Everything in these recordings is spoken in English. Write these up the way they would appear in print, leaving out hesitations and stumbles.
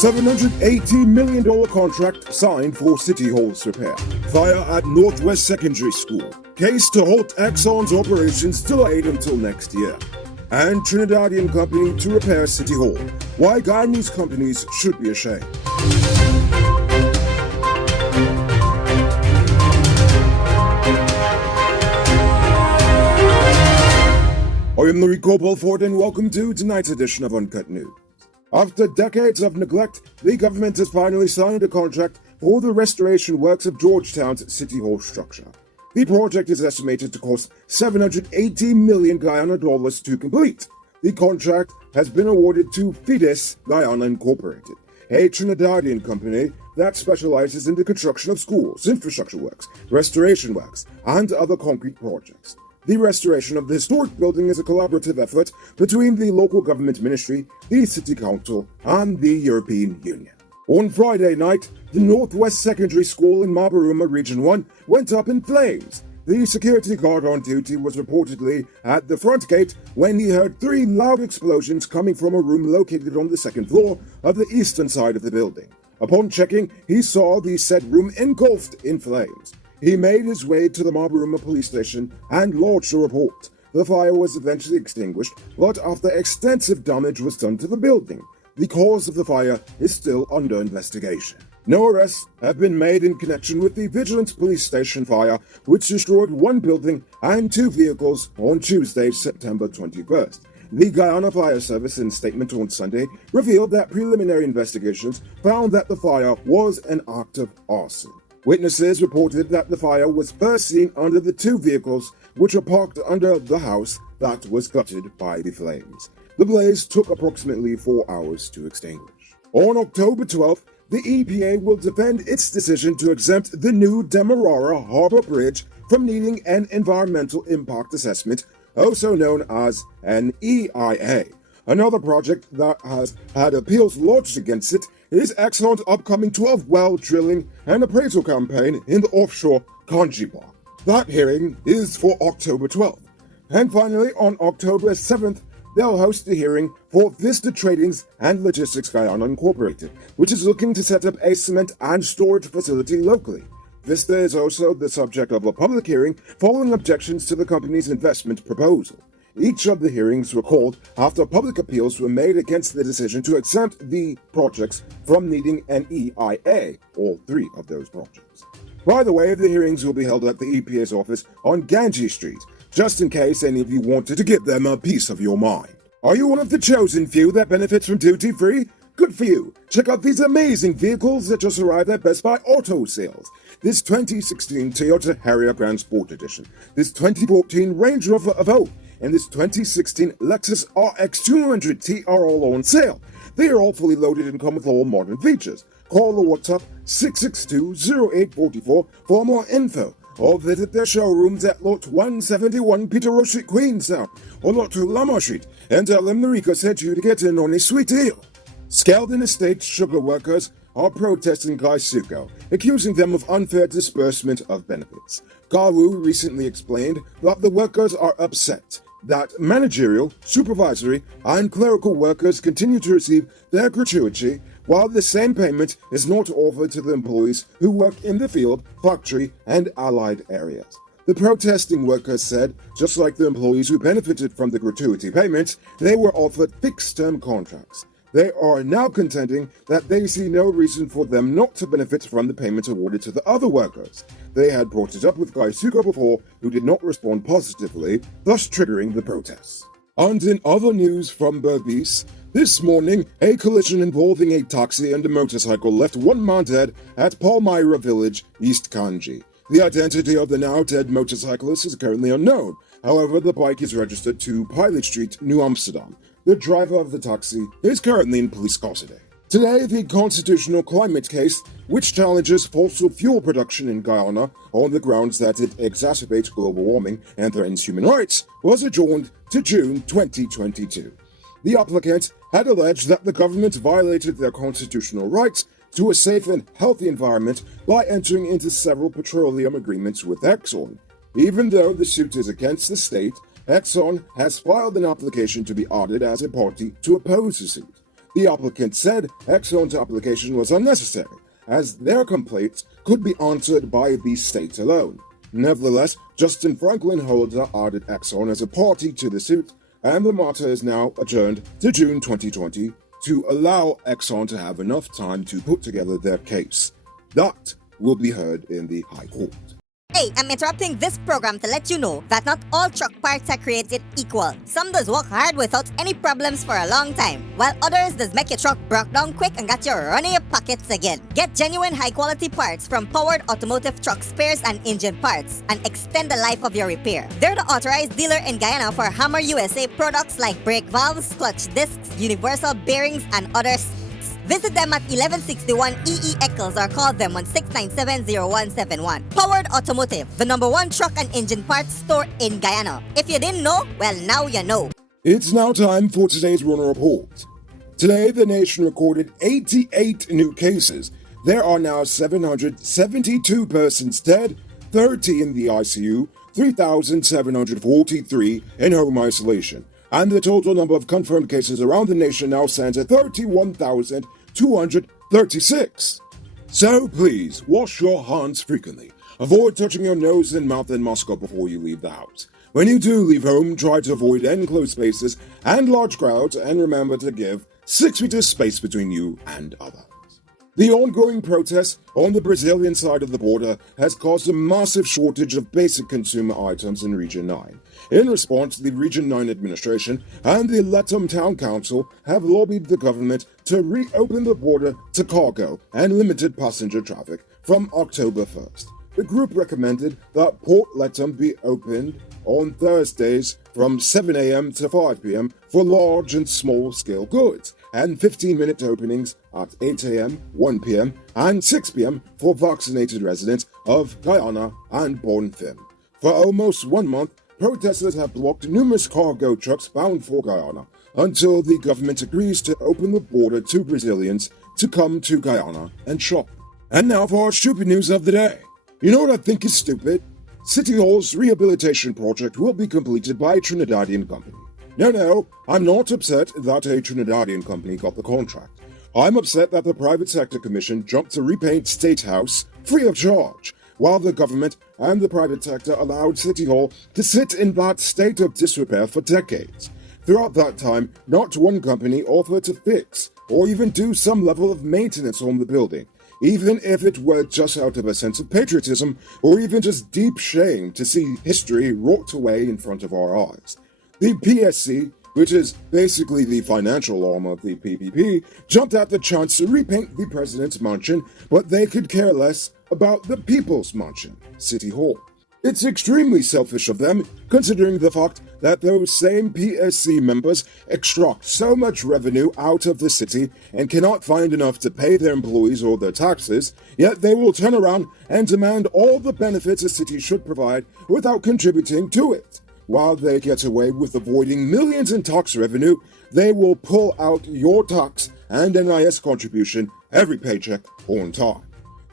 $780 million contract signed for City Hall's repair. Fire at Northwest Secondary School. Case to halt Exxon's operations delayed until next year. And Trinidadian company to repair City Hall. Why Guyanese companies should be ashamed. I am Enrico Belfort and welcome to tonight's edition of Uncut News. After decades of neglect, the government has finally signed a contract for the restoration works of Georgetown's City Hall structure. The project is estimated to cost $780 million Guyana dollars to complete. The contract has been awarded to Fides Guyana Incorporated, a Trinidadian company that specializes in the construction of schools, infrastructure works, restoration works, and other concrete projects. The restoration of the historic building is a collaborative effort between the local government ministry, the City Council, and the European Union. On Friday night, the Northwest Secondary School in Mabaruma Region 1 went up in flames. The security guard on duty was reportedly at the front gate when he heard 3 loud explosions coming from a room located on the second floor of the eastern side of the building. Upon checking, he saw the said room engulfed in flames. He made his way to the Mabaruma police station and lodged a report. The fire was eventually extinguished, but after extensive damage was done to the building. The cause of the fire is still under investigation. No arrests have been made in connection with the Vigilance police station fire, which destroyed 1 building and 2 vehicles on Tuesday, September 21st. The Guyana Fire Service, in a statement on Sunday, revealed that preliminary investigations found that the fire was an act of arson. Witnesses reported that the fire was first seen under the 2 vehicles which were parked under the house that was gutted by the flames. The blaze took approximately 4 hours to extinguish. On October 12th, the EPA will defend its decision to exempt the new Demerara Harbor Bridge from needing an environmental impact assessment, also known as an EIA. Another project that has had appeals lodged against it is Exxon's upcoming 12-well drilling and appraisal campaign in the offshore Kanji Block. That hearing is for October 12th. And finally, on October 7th, they'll host a hearing for Vista Tradings and Logistics Guyana Incorporated, which is looking to set up a cement and storage facility locally. Vista is also the subject of a public hearing following objections to the company's investment proposal. Each of the hearings were called after public appeals were made against the decision to exempt the projects from needing an EIA, all 3 of those projects. By the way, the hearings will be held at the EPA's office on Ganji Street, just in case any of you wanted to give them a piece of your mind. Are you one of the chosen few that benefits from duty-free? Good for you. Check out these amazing vehicles that just arrived at Best Buy Auto Sales. This 2016 Toyota Harrier Grand Sport Edition, this 2014 Range Rover Evoque, and this 2016 Lexus RX 200T are all on sale. They are all fully loaded and come with all modern features. Call or WhatsApp 662-0844 for more info, or visit their showrooms at Lot 171 Peter Road Street, Queenstown, or Lot 2 Lamar Street, and tell them the Rico sent you to get in on a sweet deal. Skeldon Estate sugar workers are protesting Gaisuko, accusing them of unfair disbursement of benefits. Gawu recently explained that the workers are upset that managerial, supervisory, and clerical workers continue to receive their gratuity, while the same payment is not offered to the employees who work in the field, factory, and allied areas. The protesting workers said, just like the employees who benefited from the gratuity payments, they were offered fixed-term contracts. They are now contending that they see no reason for them not to benefit from the payments awarded to the other workers. They had brought it up with Gaisuko before, who did not respond positively, thus triggering the protests. And in other news from Berbice, this morning, a collision involving a taxi and a motorcycle left 1 man dead at Palmyra Village, East Kanji. The identity of the now dead motorcyclist is currently unknown. However, the bike is registered to Pilot Street, New Amsterdam. The driver of the taxi is currently in police custody. Today, the constitutional climate case, which challenges fossil fuel production in Guyana on the grounds that it exacerbates global warming and threatens human rights, was adjourned to June 2022. The applicant had alleged that the government violated their constitutional rights to a safe and healthy environment by entering into several petroleum agreements with Exxon. Even though the suit is against the state, Exxon has filed an application to be added as a party to oppose the suit. The applicant said Exxon's application was unnecessary, as their complaints could be answered by the state alone. Nevertheless, Justin Franklin Holder added Exxon as a party to the suit, and the matter is now adjourned to June 2020 to allow Exxon to have enough time to put together their case. That will be heard in the High Court. Hey, I'm interrupting this program to let you know that not all truck parts are created equal. Some does work hard without any problems for a long time, while others does make your truck broke down quick and got you running your pockets again. Get genuine high-quality parts from Powered Automotive Truck Spares and Engine Parts and extend the life of your repair. They're the authorized dealer in Guyana for Hammer USA products like brake valves, clutch discs, universal bearings, and others. Visit them at 1161 EE Eccles or call them on 697-0171. Powered Automotive, the #1 truck and engine parts store in Guyana. If you didn't know, well, now you know. It's now time for today's Runner Report. Today, the nation recorded 88 new cases. There are now 772 persons dead, 30 in the ICU, 3,743 in home isolation. And the total number of confirmed cases around the nation now stands at 31,236. So please, wash your hands frequently. Avoid touching your nose and mouth and mask up before you leave the house. When you do leave home, try to avoid enclosed spaces and large crowds, and remember to give 6 meters space between you and others. The ongoing protests on the Brazilian side of the border has caused a massive shortage of basic consumer items in Region 9. In response, the Region 9 administration and the Lethem Town Council have lobbied the government to reopen the border to cargo and limited passenger traffic from October 1st. The group recommended that Port Lethem be opened on Thursdays from 7 a.m. to 5 p.m. for large and small-scale goods, and 15-minute openings at 8 a.m., 1 p.m., and 6 p.m. for vaccinated residents of Guyana and Bonfim. For almost 1 month, protesters have blocked numerous cargo trucks bound for Guyana until the government agrees to open the border to Brazilians to come to Guyana and shop. And now for our stupid news of the day. You know what I think is stupid? City Hall's rehabilitation project will be completed by a Trinidadian company. No, I'm not upset that a Trinidadian company got the contract. I'm upset that the private sector commission jumped to repaint State House free of charge, while the government and the private sector allowed City Hall to sit in that state of disrepair for decades. Throughout that time, not one company offered to fix or even do some level of maintenance on the building, even if it were just out of a sense of patriotism or even just deep shame to see history rot away in front of our eyes. The PSC, which is basically the financial arm of the PPP, jumped at the chance to repaint the president's mansion, but they could care less about the people's mansion, City Hall. It's extremely selfish of them, considering the fact that those same PSC members extract so much revenue out of the city and cannot find enough to pay their employees or their taxes, yet they will turn around and demand all the benefits a city should provide without contributing to it. While they get away with avoiding millions in tax revenue, they will pull out your tax and NIS contribution every paycheck on time.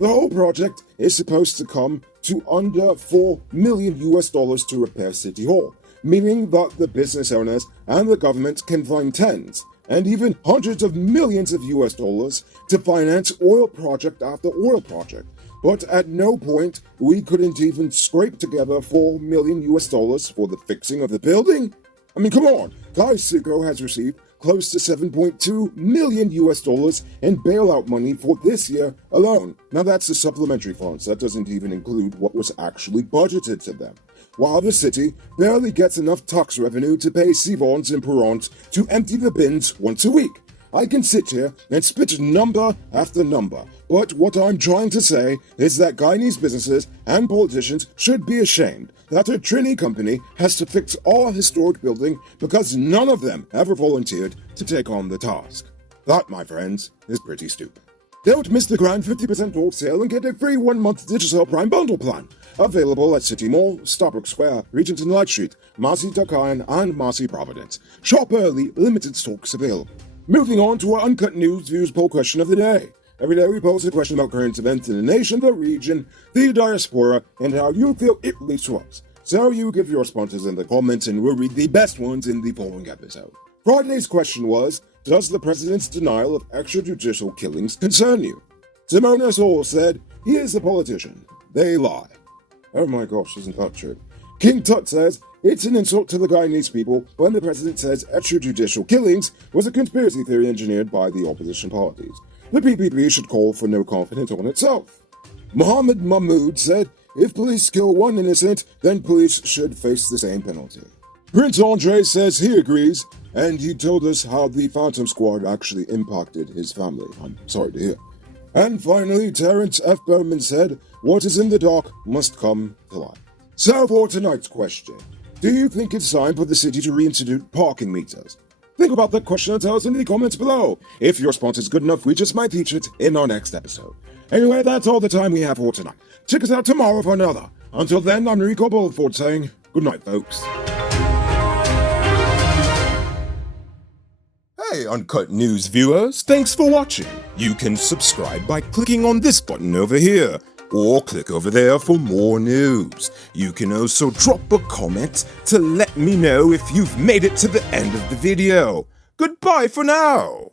The whole project is supposed to come to under $4 million to repair City Hall, meaning that the business owners and the government can find tens and even hundreds of millions of US dollars to finance oil project after oil project. But at no point we couldn't even scrape together $4 million for the fixing of the building. I mean, come on, Suco has received close to $7.2 million in bailout money for this year alone. Now that's the supplementary funds. That doesn't even include what was actually budgeted to them. While the city barely gets enough tax revenue to pay Sivons and Perrons to empty the bins once a week. I can sit here and spit number after number, but what I'm trying to say is that Guyanese businesses and politicians should be ashamed that a Trini company has to fix our historic building because none of them ever volunteered to take on the task. That, my friends, is pretty stupid. Don't miss the grand 50% off sale and get a free 1-month Digital Prime bundle plan. Available at City Mall, Starbucks Square, Regenton Light Street, Marcy Duckine, and Marcy Providence. Shop early, limited stocks available. Moving on to our Uncut News Views poll question of the day. Every day we post a question about current events in the nation, the region, the diaspora, and how you feel it relates to us. So you give your responses in the comments and we'll read the best ones in the following episode. Friday's question was, Does the president's denial of extrajudicial killings concern you? Simona Saul said, he is a politician. They lie. Oh my gosh, isn't that true? King Tut says, it's an insult to the Guyanese people when the president says extrajudicial killings was a conspiracy theory engineered by the opposition parties. The PPP should call for no confidence on itself. Mohammed Mahmood said, if police kill one innocent, then police should face the same penalty. Prince Andre says he agrees, and he told us how the Phantom Squad actually impacted his family. I'm sorry to hear. And finally, Terrence F. Bowman said, what is in the dark must come to light. So for tonight's question, do you think it's time for the city to reinstitute parking meters? Think about that question and tell us in the comments below. If your response is good enough, we just might feature it in our next episode. Anyway, that's all the time we have for tonight. Check us out tomorrow for another. Until then, I'm Rico Bulford saying good night, folks. Hey, Uncut News viewers, thanks for watching. You can subscribe by clicking on this button over here, or click over there for more news. You can also drop a comment to let me know if you've made it to the end of the video. Goodbye for now.